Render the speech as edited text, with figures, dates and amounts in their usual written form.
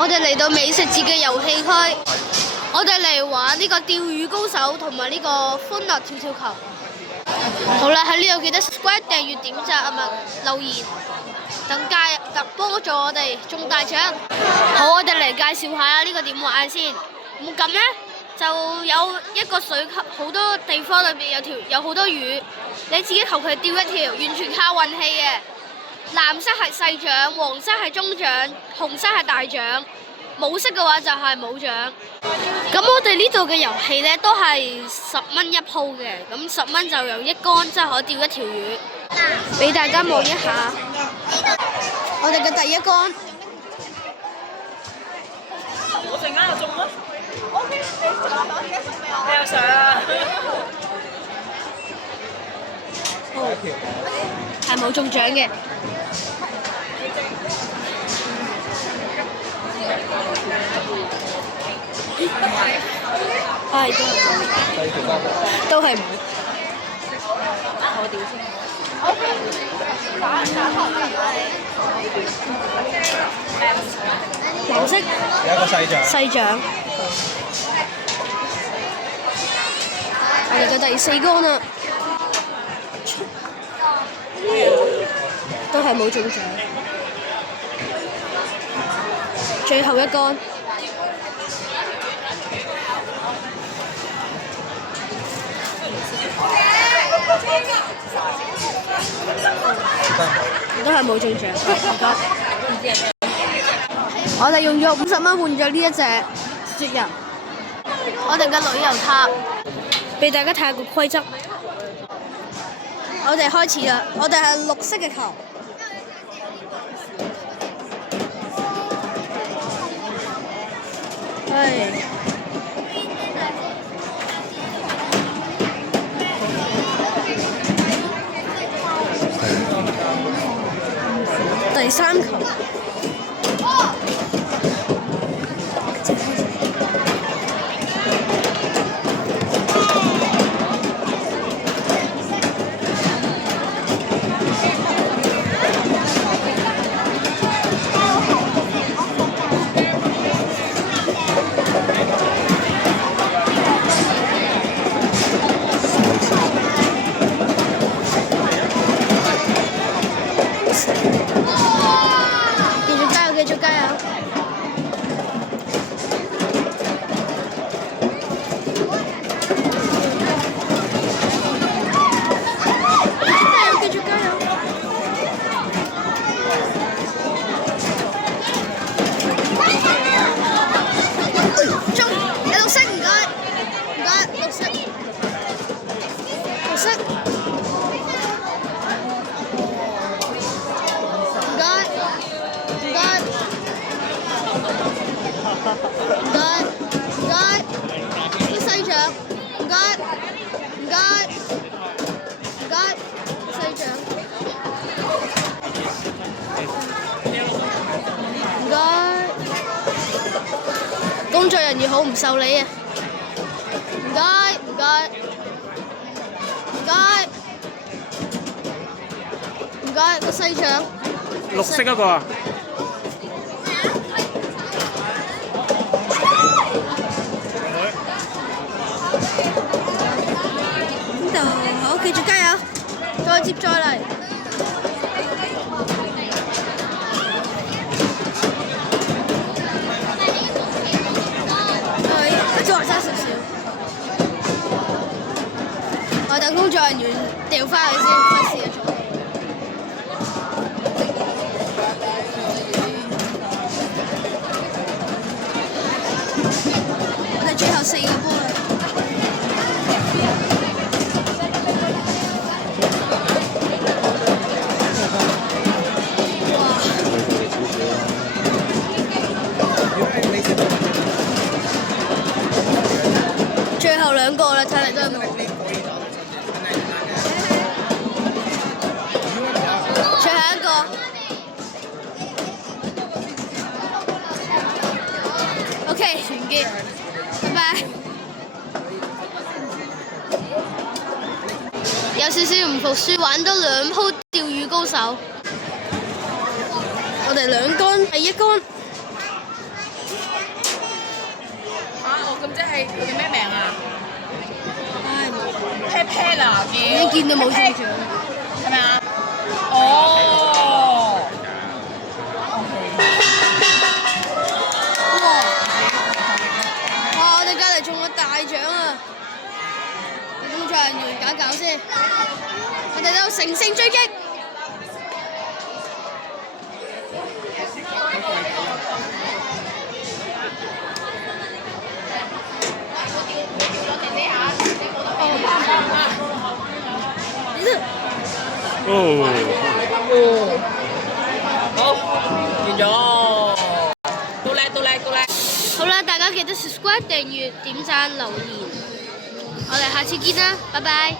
我哋嚟到美食節嘅遊戲區，我哋嚟玩呢個釣魚高手同埋呢個歡樂跳跳球。好啦，喺呢度記得 subscribe 訂閱點讚啊，留言等幫助我哋中大獎。好，我哋嚟介紹下呢個點玩先。咁呢，就有一個水級，好多地方裏面有好多魚，你自己求其釣一條，完全靠運氣嘅。藍色係細獎，黃色係中獎，紅色係大獎，冇色嘅話就係冇獎。咁我哋呢度嘅遊戲呢都係10蚊一鋪嘅，咁10蚊就有一竿，即係可以釣一條魚。俾大家望一下，我哋嘅第一竿。我陣間又中咯。OK， 你有上啊？係冇中獎嘅。係都係冇。我屌先。黃色。有一個細獎。細獎。我哋嘅第4竿啦。都係冇中獎。最後一竿。都係冇中獎。唔該。我哋用咗50蚊換咗呢一隻雪人。我哋嘅旅遊塔，俾大家睇下個規則。我哋開始啦，我哋係綠色嘅球。第3球。繼續加油！繼續加油！中，綠色唔該，綠色。細獎，唔該，細獎，唔該，工作人員好唔受理啊！唔該，個細獎，綠色嗰個啊！好，繼續加油，再接再厲。再爭少少。我等工作人員掉翻去先，費事啊！我哋最後4個波啦。最後2個啦，睇嚟都係冇。最後1個。OK， 完結，拜拜。有少少唔服輸，玩多2鋪釣魚高手。我哋2竿係1竿。咁即係佢叫咩名啊唉， ？Pat Pat 啊，你見到冇中獎？係咪啊？哦。哇！哇！我哋隔離中咗大獎啊！工作人員搞搞先，我哋都乘勝追擊。哦。好，完咗。到叻。好啦，大家記得 subscribe、訂閱、點讚、留言，我哋下次見啦，拜拜。